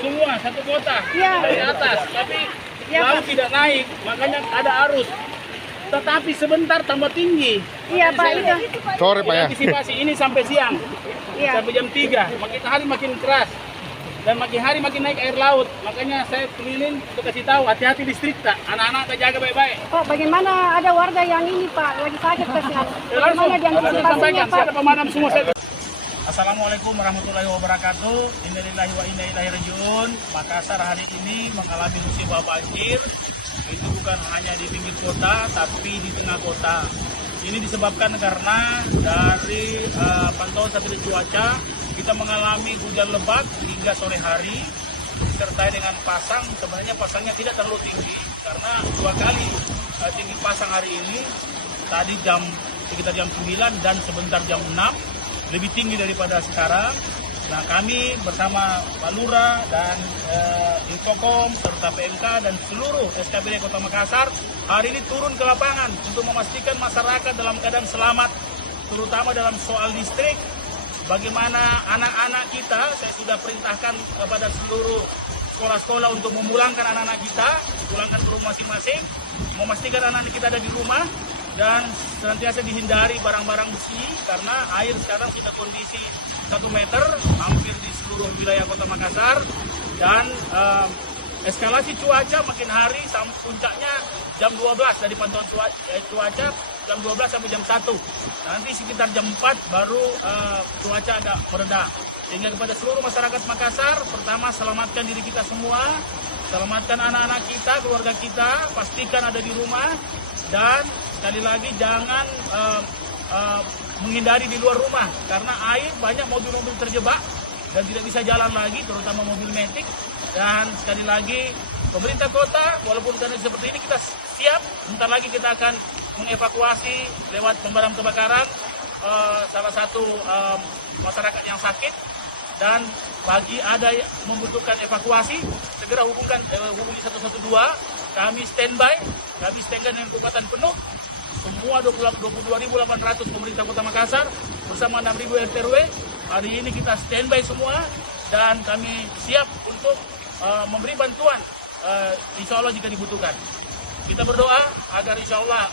semua satu kota dari atas, tapi laut tidak naik, makanya ada arus. Tetapi sebentar tambah tinggi. Iya Pak, itu. Sore Pak ya. Antisipasi ini sampai siang, sampai jam 3. Makin hari makin keras dan makin hari makin naik air laut. Makanya saya keliling untuk kasih tahu hati-hati listrik tak, anak-anak tak jaga baik-baik. Pak, bagaimana ada warga yang ini Pak lagi sakit kasihan? Bagaimana Saya sampaikan, saya ada pemadam semua. Pak? Assalamualaikum warahmatullahi wabarakatuh. Innalillahi wa inna ilaihi rajiun. Makassar hari ini mengalami musibah banjir. Itu bukan hanya di pinggir kota, tapi di tengah kota. Ini disebabkan karena dari pantauan satelit cuaca, kita mengalami hujan lebat hingga sore hari, disertai dengan pasang. Sebenarnya pasangnya tidak terlalu tinggi, karena 2 kali tinggi pasang hari ini. Tadi sekitar jam 9 dan sebentar jam 6, lebih tinggi daripada sekarang. Nah, kami bersama Pak Lurah dan Infokom serta PMK dan seluruh SKPD Kota Makassar hari ini turun ke lapangan untuk memastikan masyarakat dalam keadaan selamat, terutama dalam soal listrik. Bagaimana anak-anak kita, saya sudah perintahkan kepada seluruh sekolah-sekolah untuk memulangkan anak-anak kita, pulangkan ke rumah masing-masing, memastikan anak-anak kita ada di rumah, dan senantiasa dihindari barang-barang besi karena air sekarang sudah kondisi 1 meter hampir di seluruh wilayah Kota Makassar, dan eskalasi cuaca makin hari sampai puncaknya jam 12 dari pantauan cuaca jam 12 sampai jam 1. Nanti sekitar jam 4 baru cuaca agak mereda. Sehingga kepada seluruh masyarakat Makassar, pertama selamatkan diri kita semua, selamatkan anak-anak kita, keluarga kita, pastikan ada di rumah, dan sekali lagi jangan menghindari di luar rumah karena air banyak mobil-mobil terjebak dan tidak bisa jalan lagi, terutama mobil metik. Dan sekali lagi pemerintah kota, walaupun karena seperti ini kita siap, bentar lagi kita akan mengevakuasi lewat pemadam kebakaran salah satu masyarakat yang sakit, dan bagi ada yang membutuhkan evakuasi segera hubungi 112. Kami standby dengan kekuatan penuh. Semua 22.800 pemerintah Kota Makassar bersama 6.000 RT/RW. Hari ini kita standby semua dan kami siap untuk memberi bantuan insya Allah jika dibutuhkan. Kita berdoa agar insya Allah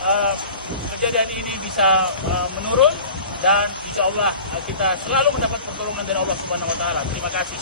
kejadian ini bisa menurun dan insya Allah kita selalu mendapat pertolongan dari Allah Subhanahu Wa Taala. Terima kasih.